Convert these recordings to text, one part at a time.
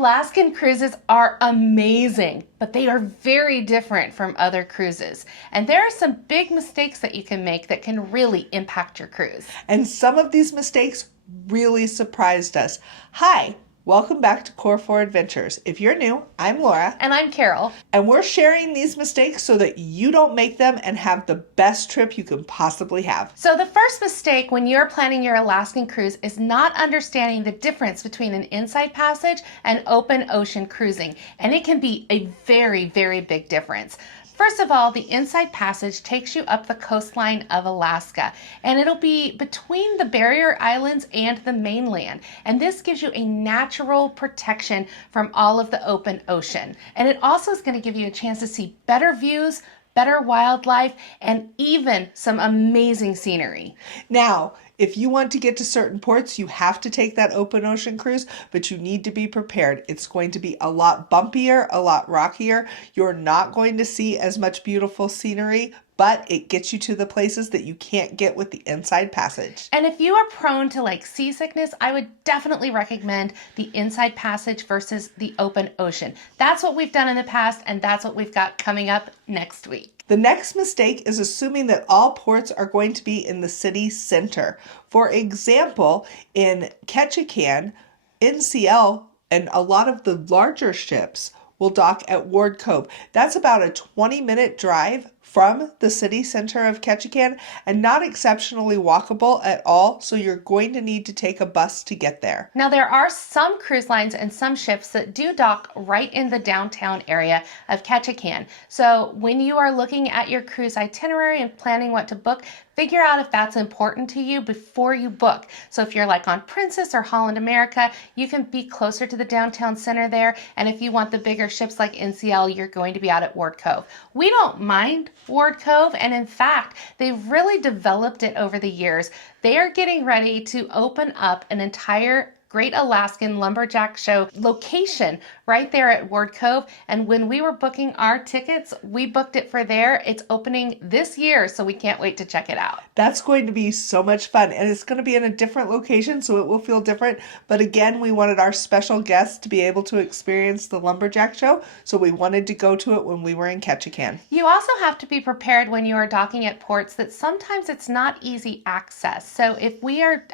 Alaskan cruises are amazing, but they are very different from other cruises. And there are some big mistakes that you can make that can really impact your cruise. And some of these mistakes really surprised us. Hi, welcome back to Core 4 Adventures. If you're new, I'm Laura. And I'm Carol. And we're sharing these mistakes so that you don't make them and have the best trip you can possibly have. So the first mistake when you're planning your Alaskan cruise is not understanding the difference between an inside passage and open ocean cruising. And it can be a very, very big difference. First of all, the inside passage takes you up the coastline of Alaska, and it'll be between the barrier islands and the mainland. And this gives you a natural protection from all of the open ocean. And it also is going to give you a chance to see better views, better wildlife, and even some amazing scenery. Now, if you want to get to certain ports, you have to take that open ocean cruise, but you need to be prepared. It's going to be a lot bumpier, a lot rockier. You're not going to see as much beautiful scenery, but it gets you to the places that you can't get with the inside passage. And if you are prone to seasickness, I would definitely recommend the inside passage versus the open ocean. That's what we've done in the past, and that's what we've got coming up next week. The next mistake is assuming that all ports are going to be in the city center. For example, in Ketchikan, NCL, and a lot of the larger ships will dock at Ward Cove. That's about a 20-minute drive from the city center of Ketchikan and not exceptionally walkable at all, so you're going to need to take a bus to get there. Now, there are some cruise lines and some ships that do dock right in the downtown area of Ketchikan. So when you are looking at your cruise itinerary and planning what to book, figure out if that's important to you before you book. So if you're on Princess or Holland America, you can be closer to the downtown center there. And if you want the bigger ships like NCL, you're going to be out at Ward Cove. We don't mind Ward Cove, and in fact, they've really developed it over the years. They are getting ready to open up an entire Great Alaskan Lumberjack Show location right there at Ward Cove. And when we were booking our tickets, we booked it for there. It's opening this year, so we can't wait to check it out. That's going to be so much fun, and it's going to be in a different location, so it will feel different. But again, we wanted our special guests to be able to experience the Lumberjack Show, so we wanted to go to it when we were in Ketchikan. You also have to be prepared when you are docking at ports that sometimes it's not easy access. So if we are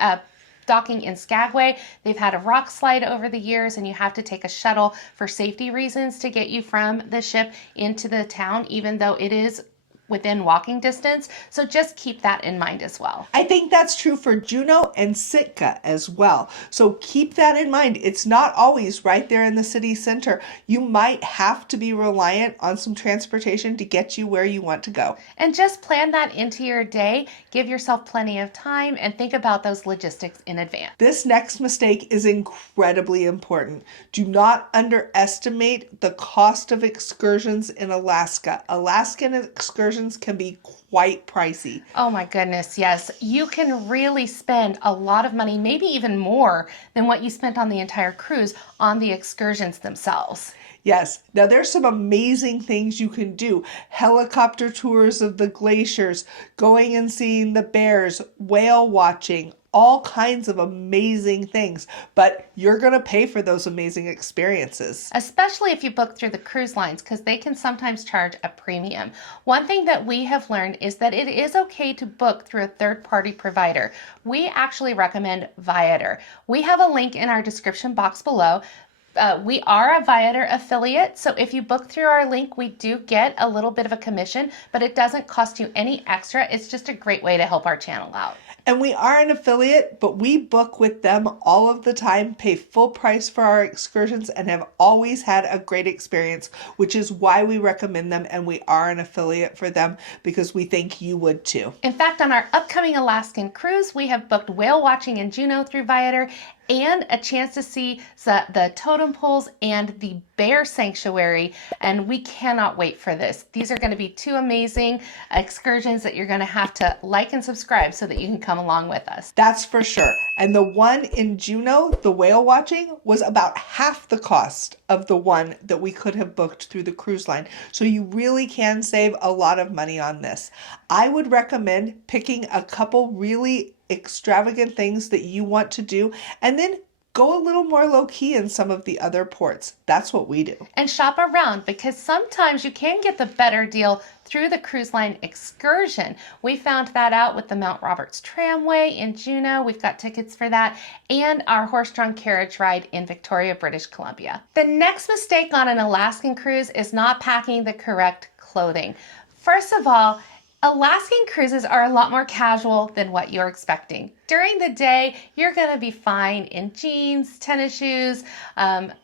docking in Skagway, they've had a rock slide over the years, and you have to take a shuttle for safety reasons to get you from the ship into the town, even though it is within walking distance. So just keep that in mind as well. I think that's true for Juneau and Sitka as well. So keep that in mind. It's not always right there in the city center. You might have to be reliant on some transportation to get you where you want to go. And just plan that into your day. Give yourself plenty of time and think about those logistics in advance. This next mistake is incredibly important. Do not underestimate the cost of excursions in Alaska. Alaskan excursions can be quite pricey. Oh my goodness, yes. You can really spend a lot of money, maybe even more than what you spent on the entire cruise on the excursions themselves. Yes. Now there's some amazing things you can do. Helicopter tours of the glaciers, going and seeing the bears, whale watching, all kinds of amazing things, but you're going to pay for those amazing experiences. Especially if you book through the cruise lines, because they can sometimes charge a premium. One thing that we have learned is that it is okay to book through a third-party provider. We actually recommend Viator. We have a link in our description box below. We are a Viator affiliate, so if you book through our link, we do get a little bit of a commission, but it doesn't cost you any extra. It's just a great way to help our channel out. And we are an affiliate, but we book with them all of the time, pay full price for our excursions, and have always had a great experience, which is why we recommend them, and we are an affiliate for them because we think you would too. In fact, on our upcoming Alaskan cruise, we have booked whale watching in Juneau through Viator and a chance to see the totem poles and the bear sanctuary, and we cannot wait for this. These are going to be two amazing excursions that you're going to have to like and subscribe so that you can come along with us. That's for sure. And the one in Juneau, the whale watching, was about half the cost of the one that we could have booked through the cruise line. So you really can save a lot of money on this. I would recommend picking a couple really extravagant things that you want to do and then go a little more low key in some of the other ports. That's what we do. And shop around, because sometimes you can get the better deal through the cruise line excursion. We found that out with the Mount Roberts Tramway in Juneau. We've got tickets for that, and our horse-drawn carriage ride in Victoria, British Columbia. The next mistake on an Alaskan cruise is not packing the correct clothing. First of all, Alaskan cruises are a lot more casual than what you're expecting. During the day, you're going to be fine in jeans, tennis shoes,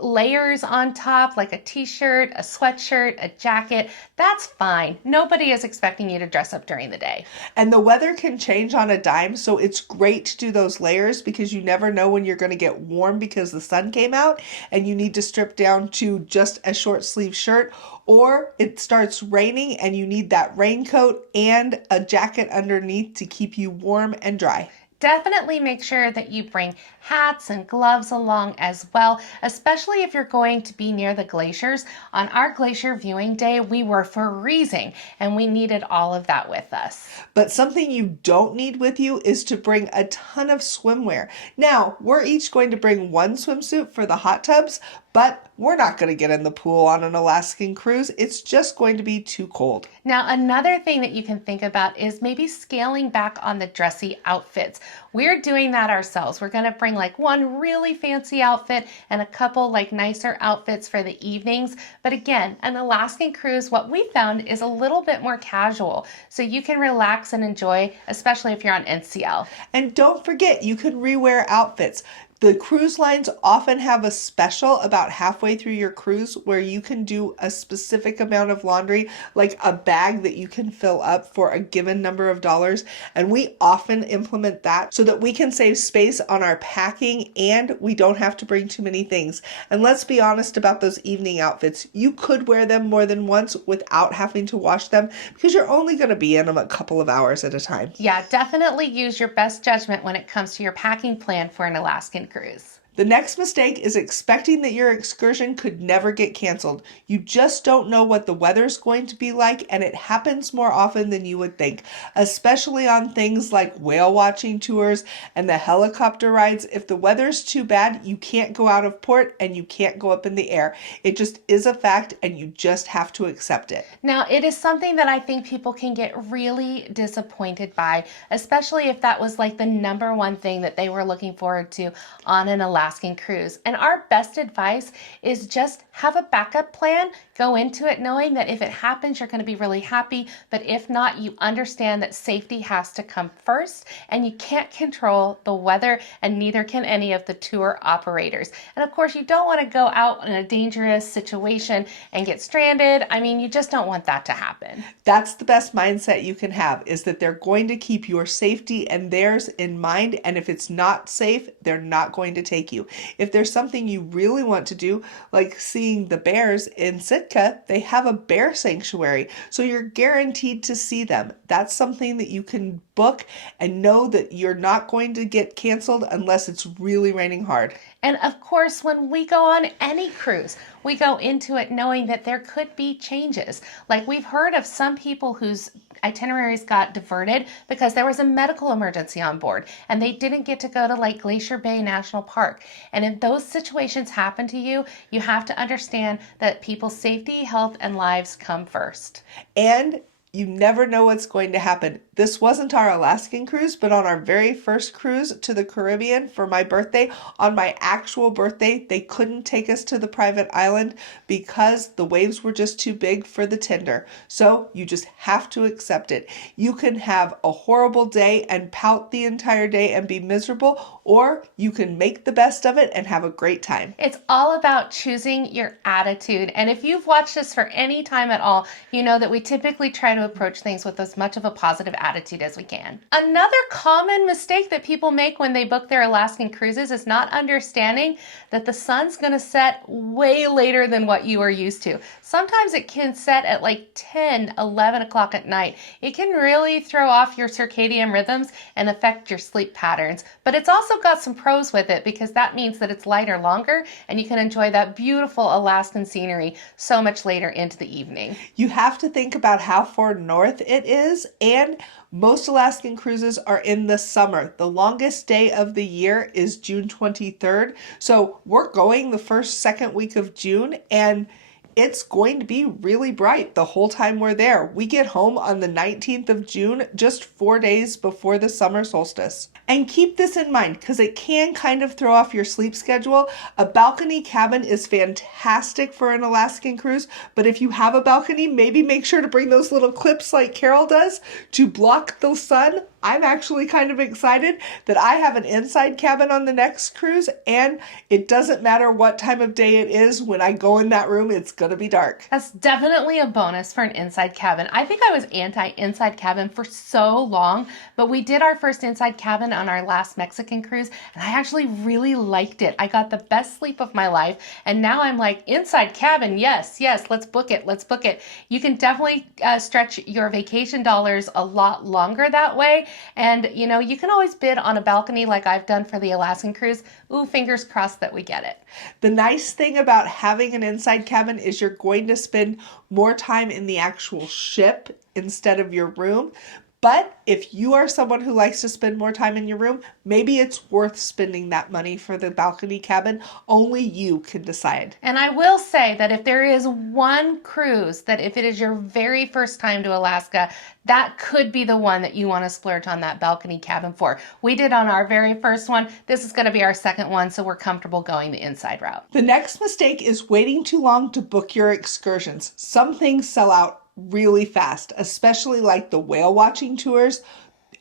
layers on top like a t-shirt, a sweatshirt, a jacket. That's fine. Nobody is expecting you to dress up during the day. And the weather can change on a dime, so it's great to do those layers because you never know when you're going to get warm because the sun came out and you need to strip down to just a short sleeve shirt, or it starts raining and you need that raincoat and a jacket underneath to keep you warm and dry. Definitely make sure that you bring hats and gloves along as well, especially if you're going to be near the glaciers. On our glacier viewing day, we were freezing and we needed all of that with us. But something you don't need with you is to bring a ton of swimwear. Now, we're each going to bring one swimsuit for the hot tubs, but we're not going to get in the pool on an Alaskan cruise. It's just going to be too cold. Now, another thing that you can think about is maybe scaling back on the dressy outfits. We're doing that ourselves. We're going to bring like one really fancy outfit and a couple like nicer outfits for the evenings. But again, an Alaskan cruise, what we found is a little bit more casual. So you can relax and enjoy, especially if you're on NCL. And don't forget, you can rewear outfits. The cruise lines often have a special about halfway through your cruise where you can do a specific amount of laundry, like a bag that you can fill up for a given number of dollars. And we often implement that so that we can save space on our packing and we don't have to bring too many things. And let's be honest about those evening outfits. You could wear them more than once without having to wash them because you're only going to be in them a couple of hours at a time. Yeah, definitely use your best judgment when it comes to your packing plan for an Alaskan cruise. The next mistake is expecting that your excursion could never get canceled. You just don't know what the weather's going to be like, and it happens more often than you would think, especially on things like whale watching tours and the helicopter rides. If the weather's too bad, you can't go out of port and you can't go up in the air. It just is a fact, and you just have to accept it. Now, it is something that I think people can get really disappointed by, especially if that was like the number one thing that they were looking forward to on an Alaskan cruise. And our best advice is just have a backup plan. Go into it knowing that if it happens, you're going to be really happy. But if not, you understand that safety has to come first, and you can't control the weather, and neither can any of the tour operators. And of course, you don't want to go out in a dangerous situation and get stranded. I mean, you just don't want that to happen. That's the best mindset you can have, is that they're going to keep your safety and theirs in mind. And if it's not safe, they're not going to take you. If there's something you really want to do, like seeing the bears in Sitka, they have a bear sanctuary, so you're guaranteed to see them. That's something that you can book and know that you're not going to get canceled unless it's really raining hard. And of course, when we go on any cruise, we go into it knowing that there could be changes. Like we've heard of some people whose itineraries got diverted because there was a medical emergency on board and they didn't get to go to like Glacier Bay National Park. And if those situations happen to you, you have to understand that people's safety, health, and lives come first. And you never know what's going to happen. This wasn't our Alaskan cruise, but on our very first cruise to the Caribbean for my birthday, on my actual birthday, they couldn't take us to the private island because the waves were just too big for the tender. So you just have to accept it. You can have a horrible day and pout the entire day and be miserable, or you can make the best of it and have a great time. It's all about choosing your attitude. And if you've watched us for any time at all, you know that we typically try to approach things with as much of a positive attitude as we can. Another common mistake that people make when they book their Alaskan cruises is not understanding that the sun's going to set way later than what you are used to. Sometimes it can set at like 10, 11 o'clock at night. It can really throw off your circadian rhythms and affect your sleep patterns. But it's also got some pros with it, because that means that it's lighter longer and you can enjoy that beautiful Alaskan scenery so much later into the evening. You have to think about how far far north it is, and most Alaskan cruises are in the summer. The longest day of the year is June 23rd. So we're going the first, second week of June, and it's going to be really bright the whole time we're there. We get home on the 19th of June, just 4 days before the summer solstice. And keep this in mind because it can kind of throw off your sleep schedule. A balcony cabin is fantastic for an Alaskan cruise, but if you have a balcony, maybe make sure to bring those little clips like Carol does to block the sun. I'm actually kind of excited that I have an inside cabin on the next cruise, and it doesn't matter what time of day it is. When I go in that room, it's going to be dark. That's definitely a bonus for an inside cabin. I think I was anti-inside cabin for so long, but we did our first inside cabin on our last Mexican cruise, and I actually really liked it. I got the best sleep of my life, and now I'm like, inside cabin, yes, let's book it, You can definitely stretch your vacation dollars a lot longer that way, and you can always bid on a balcony like I've done for the Alaskan cruise. Ooh, fingers crossed that we get it. The nice thing about having an inside cabin is you're going to spend more time in the actual ship instead of your room. But if you are someone who likes to spend more time in your room, maybe it's worth spending that money for the balcony cabin. Only you can decide. And I will say that if there is one cruise that if it is your very first time to Alaska, that could be the one that you want to splurge on that balcony cabin for. We did on our very first one. This is going to be our second one, so we're comfortable going the inside route. The next mistake is waiting too long to book your excursions. Some things sell out really fast, especially like the whale watching tours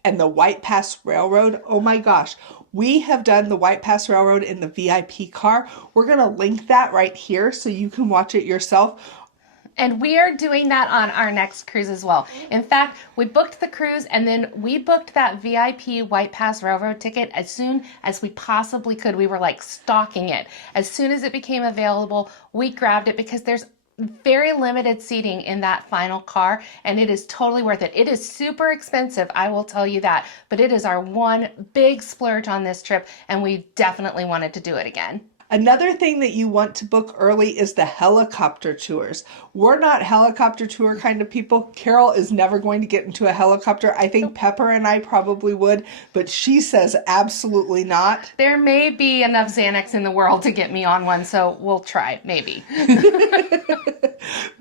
and the White Pass Railroad. Oh my gosh, we have done the White Pass Railroad in the VIP car. We're going to link that right here so you can watch it yourself. And we are doing that on our next cruise as well. In fact, we booked the cruise and then we booked that VIP White Pass Railroad ticket as soon as we possibly could. We were like stalking it. As soon as it became available, we grabbed it because there's very limited seating in that final car, and it is totally worth it. It is super expensive, I will tell you that, but it is our one big splurge on this trip, and we definitely wanted to do it again. Another thing that you want to book early is the helicopter tours. We're not helicopter tour kind of people. Carol is never going to get into a helicopter. I think Pepper and I probably would, but she says absolutely not. There may be enough Xanax in the world to get me on one, so we'll try, maybe.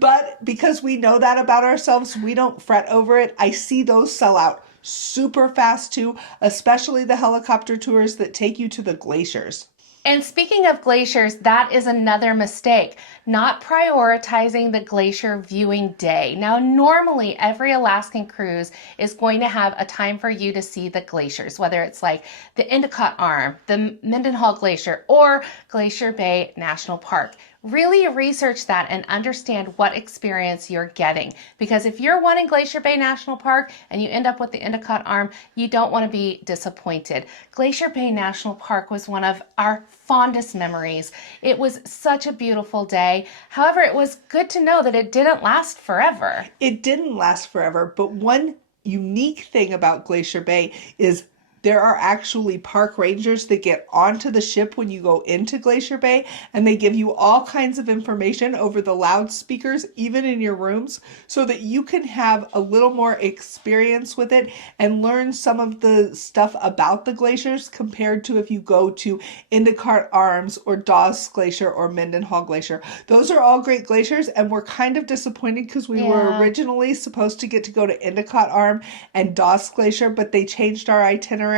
But because we know that about ourselves, we don't fret over it. I see those sell out super fast too, especially the helicopter tours that take you to the glaciers. And speaking of glaciers, that is another mistake, not prioritizing the glacier viewing day. Now, normally every Alaskan cruise is going to have a time for you to see the glaciers, whether it's like the Endicott Arm, the Mendenhall Glacier, or Glacier Bay National Park. Really research that and understand what experience you're getting. Because if you're wanting Glacier Bay National Park and you end up with the Endicott Arm, you don't want to be disappointed. Glacier Bay National Park was one of our fondest memories. It was such a beautiful day. However, it was good to know that it didn't last forever. It didn't last forever, but one unique thing about Glacier Bay is there are actually park rangers that get onto the ship when you go into Glacier Bay, and they give you all kinds of information over the loudspeakers, even in your rooms, so that you can have a little more experience with it and learn some of the stuff about the glaciers compared to if you go to Endicott Arms or Dawes Glacier or Mendenhall Glacier. Those are all great glaciers, and we're kind of disappointed because we were originally supposed to get to go to Endicott Arm and Dawes Glacier, but they changed our itinerary,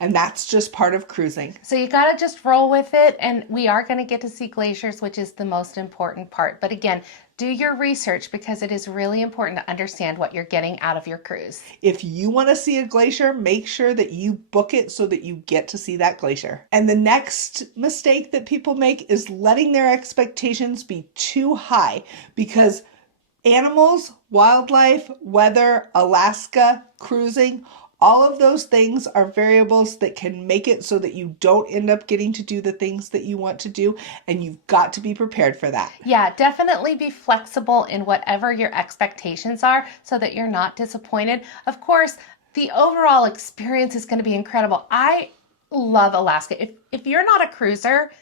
and that's just part of cruising. So you got to just roll with it, and we are going to get to see glaciers, which is the most important part. But again, do your research because it is really important to understand what you're getting out of your cruise. If you want to see a glacier, make sure that you book it so that you get to see that glacier. And the next mistake that people make is letting their expectations be too high, because animals, wildlife, weather, Alaska, cruising, all of those things are variables that can make it so that you don't end up getting to do the things that you want to do, and you've got to be prepared for that. Yeah, definitely be flexible in whatever your expectations are so that you're not disappointed. Of course, the overall experience is going to be incredible. I love Alaska. If you're not a cruiser,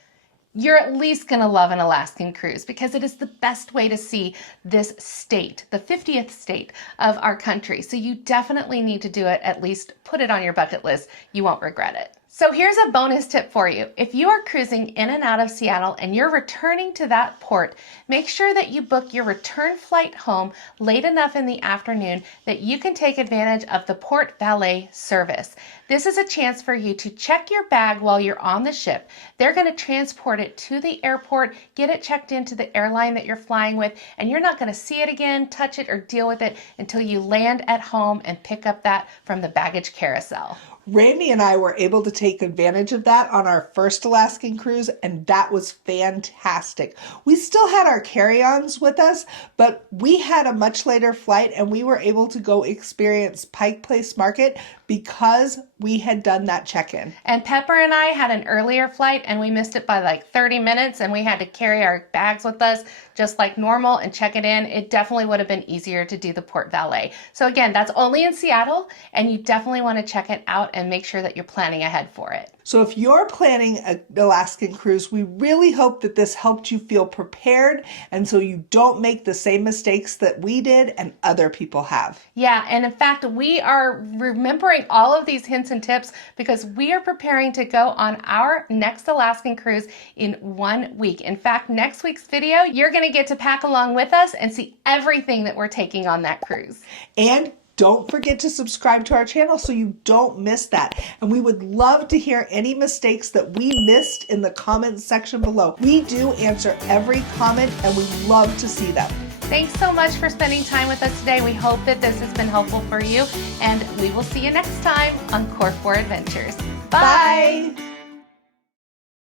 you're at least going to love an Alaskan cruise because it is the best way to see this state, the 50th state of our country. So you definitely need to do it, at least put it on your bucket list. You won't regret it. So here's a bonus tip for you. If you are cruising in and out of Seattle and you're returning to that port, make sure that you book your return flight home late enough in the afternoon that you can take advantage of the Port Valet service. This is a chance for you to check your bag while you're on the ship. They're going to transport it to the airport, get it checked into the airline that you're flying with, and you're not going to see it again, touch it, or deal with it until you land at home and pick up that from the baggage carousel. Randy and I were able to take advantage of that on our first Alaskan cruise, and that was fantastic. We still had our carry-ons with us, but we had a much later flight and we were able to go experience Pike Place Market because we had done that check-in. And Pepper and I had an earlier flight and we missed it by like 30 minutes and we had to carry our bags with us just like normal and check it in. It definitely would have been easier to do the Port Valet. So again, that's only in Seattle and you definitely want to check it out and make sure that you're planning ahead for it. So if you're planning an Alaskan cruise, we really hope that this helped you feel prepared and so you don't make the same mistakes that we did and other people have. Yeah, and in fact, we are remembering all of these hints and tips because we are preparing to go on our next Alaskan cruise in 1 week. In fact, next week's video, you're going to get to pack along with us and see everything that we're taking on that cruise. And don't forget to subscribe to our channel so you don't miss that. And we would love to hear any mistakes that we missed in the comments section below. We do answer every comment and we love to see them. Thanks so much for spending time with us today. We hope that this has been helpful for you, and we will see you next time on Cork 4 Adventures. Bye. Bye.